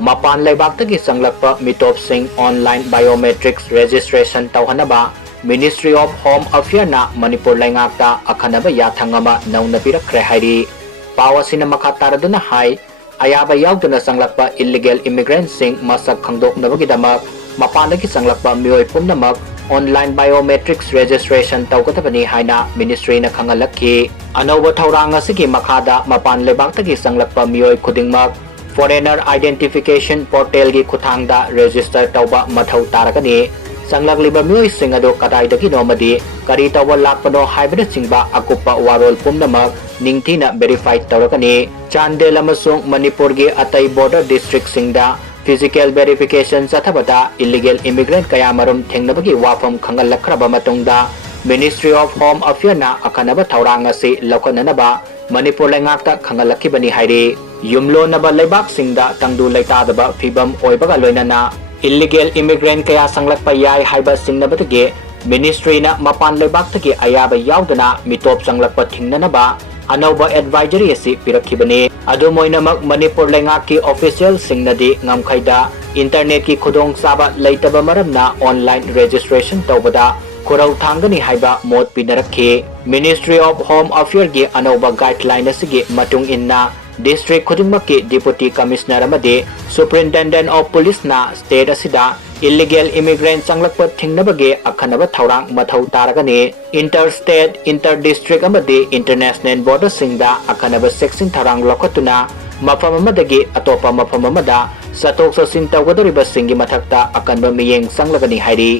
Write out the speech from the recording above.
Mapan Laibak Changlakpa Meetopsing online biometrics registration Tauhanaba Ministry of Home Affairs na Manipur Laingakta Akhanaba Yathangama Naunapirakhre Hairi Pawasina Makataraduna Hai Ayaba Yauduna Changlakpa illegal immigrants sing Masak Khangdoknabagidama Mapanagi Changlakpa Mioi Pumnamak online biometrics registration Taukatabani Haina Ministry na Khanghallakhre Anoba Thaurang asigi Makhada Mapan Laibak Changlakpa Mioi Khudingmak Foreigner Identification Portal gi Kuthangda register tauba mathau taragani Changlakliba Mioi sing ado kadaidagi nomadi kari tauba lakpano haibna chingba akupa warol pumnamak ningthina verified tauragani Chandel amasung Manipur gi atai border district singda physical verification sathabada illegal immigrant kayamarum thengnabagi wafam khanghallakhra matungda Ministry of Home Affairs na akhanaba thaurang asi laukananaba Manipur Laingakta Khanghallakhibani hairi Yumlo naba Laibak singda tangdu laitadaba fibam oibaga loinana illegal immigrant kaya sanglakpa yai haiba singnabadagi Ministry na Mapan Laibaktagi ayaba yaudana mitop sanglakpa thingnanaba Anoba advisory asi pirakhibani adumoinamak Manipur Laingakki official singnadi ngamkhaida internet ki khudong saba laitaba maramna online registration tawbada Kurau Thangani haiba mot pinarakhi Ministry of Home Affairs gi anoba guideline asigi matung inna District Khudingmakki Deputy Commissioner amadi Superintendent of Police na state asida illegal immigrant changlakpa thingnabagi akhanaba thaurang mathau taragani interstate interdistrict amadi international border singda akhanaba section tharang lokhatuna mafam amadagi atopa mafam amada satok sasin tawgadariba singi mathakta akanba miyeng sanglagani hairi